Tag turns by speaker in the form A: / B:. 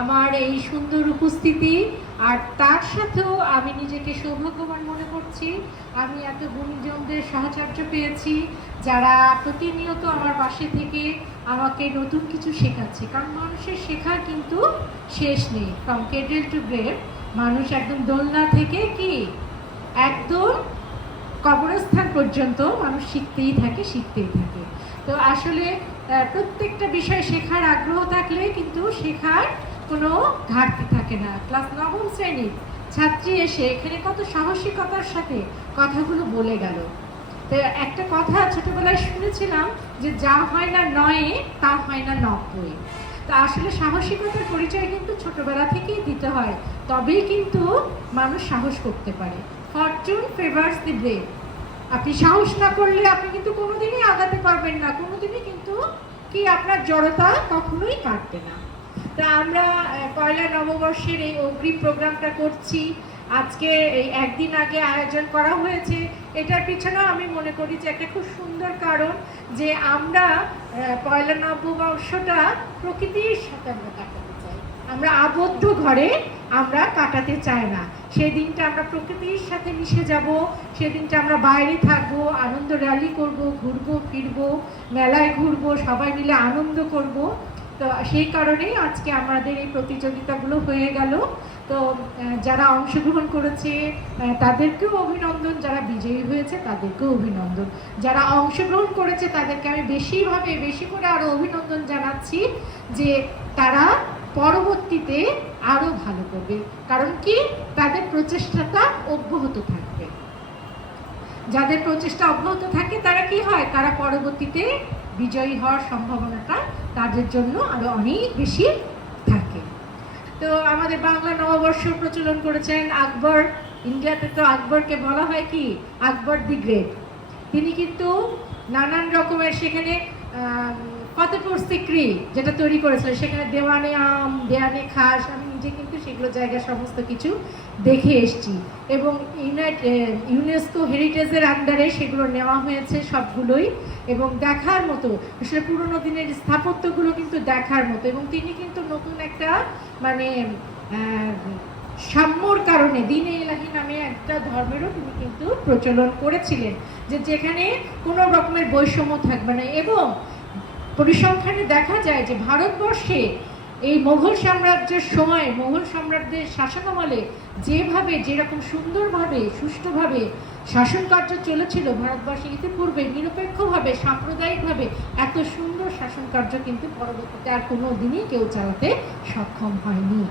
A: আমার এই সুন্দর উপস্থিতি, আর তার সাথেও আমি নিজেকে সৌভাগ্যবান মনে করছি। আমি এত গুণীজনদের সাহচর্য পেয়েছি, যারা প্রতিনিয়ত আমার পাশে থেকে আমাকে নতুন কিছু শেখাচ্ছে। কারণ মানুষের শেখার কিন্তু শেষ নেই। ফ্রম কেটেল টু গ্রেভ মানুষ একদম দোলনা থেকে কি? একদম কবরস্থান পর্যন্ত মানুষ শিখতেই থাকে শিখতেই থাকে। তো আসলে প্রত্যেকটা বিষয় শেখার আগ্রহ থাকলে কিন্তু শেখার কোনো ঘাটতি থাকে না। ক্লাস নবম শ্রেণির ছাত্রী এসে এখানে কত সাহসিকতার সাথে কথাগুলো বলে গেল। তো একটা কথা ছোটবেলায় শুনেছিলাম যে যা হয় না নয়ে, তা হয় না নব্বই। তা আসলে সাহসিকতার পরিচয় কিন্তু ছোটবেলা থেকেই দিতে হয়, তবেই কিন্তু মানুষ সাহস করতে পারে। ফরচুন ফেভার্স দি ব্রেভ আপনি সাহস না করলে আপনি কিন্তু কোনোদিনই আগাতে পারবেন না, কোনোদিনই কিন্তু কি আপনার জড়তা কখনোই কাটবে না। তা আমরা পয়লা নববর্ষের এই অগ্রিম প্রোগ্রামটা করছি। আজকে এই একদিন আগে আয়োজন করা হয়েছে। এটার পিছনেও আমি মনে করি যে একটা খুব সুন্দর কারণ যে আমরা পয়লা নববর্ষটা প্রকৃতির সাথে আমরা কাটাতে চাই। আমরা আবদ্ধ ঘরে আমরা কাটাতে চাই না। সেই দিনটা আমরা প্রকৃতির সাথে মিশে যাব সেদিনটা আমরা বাইরে থাকব, আনন্দ র্যালি করব, ঘুরবো, ফিরবো, মেলায় ঘুরবো, সবাই মিলে আনন্দ করব। তো সেই কারণেই আজকে আমাদের এই প্রতিযোগিতাগুলো হয়ে গেল। তো যারা অংশগ্রহণ করেছে তাদেরকেও অভিনন্দন। যারা বিজয়ী হয়েছে, তাদেরকেও অভিনন্দন। যারা অংশগ্রহণ করেছে, তাদেরকে আমি বেশিভাবে, বেশি করে আরও অভিনন্দন জানাচ্ছি যে তারা পরবর্তীতে আরও ভালো করবে। কারণ কি? তাদের প্রচেষ্টাটা অব্যাহত থাকবে। যাদের প্রচেষ্টা অব্যাহত থাকে, তারা তারা পরবর্তীতে বিজয়ী হওয়ার সম্ভাবনাটা তাদের জন্য আরও অনেক বেশি থাকে। তো আমাদের বাংলা নববর্ষ প্রচলন করেছেন আকবর ইন্ডিয়াতে তো আকবরকে বলা হয় কি? Akbar the great. তিনি কিন্তু নানান রকমের সেখানে ফতেপুর সিক্রি যেটা তৈরি করেছিলেন সেখানে দেওয়ানে আম, দেওয়ানে খাস, আমি নিজে কিন্তু সেগুলো জায়গা সমস্ত কিছু দেখে এসেছি। এবং ইউনাইট ইউনেস্কো হেরিটেজের আন্ডারে সেগুলো নেওয়া হয়েছে সবগুলোই। এবং দেখার মতো, আসলে পুরোনো দিনের স্থাপত্যগুলো কিন্তু দেখার মতো। এবং তিনি কিন্তু নতুন একটা মানে সাম্যর কারণে, দিনে এলাহি নামে একটা ধর্মেরও তিনি কিন্তু প্রচলন করেছিলেন। যে যেখানে কোনো রকমের বৈষম্য থাকবে না। এবং পরিসংখ্যানে দেখা যায় যে ভারতবর্ষে এই মোঘল সাম্রাজ্যের সময় মোঘল সাম্রাজ্যের শাসনামলে যেভাবে, যেরকম সুন্দরভাবে, সুষ্ঠুভাবে শাসন কার্য চলেছিল ভারতবর্ষে, ইতিপূর্বে নিরপেক্ষভাবে, সাম্প্রদায়িকভাবে এত সুন্দর শাসন কার্য কিন্তু পরবর্তীতে আর কোনো দিনই কেউ চালাতে সক্ষম হয়নি।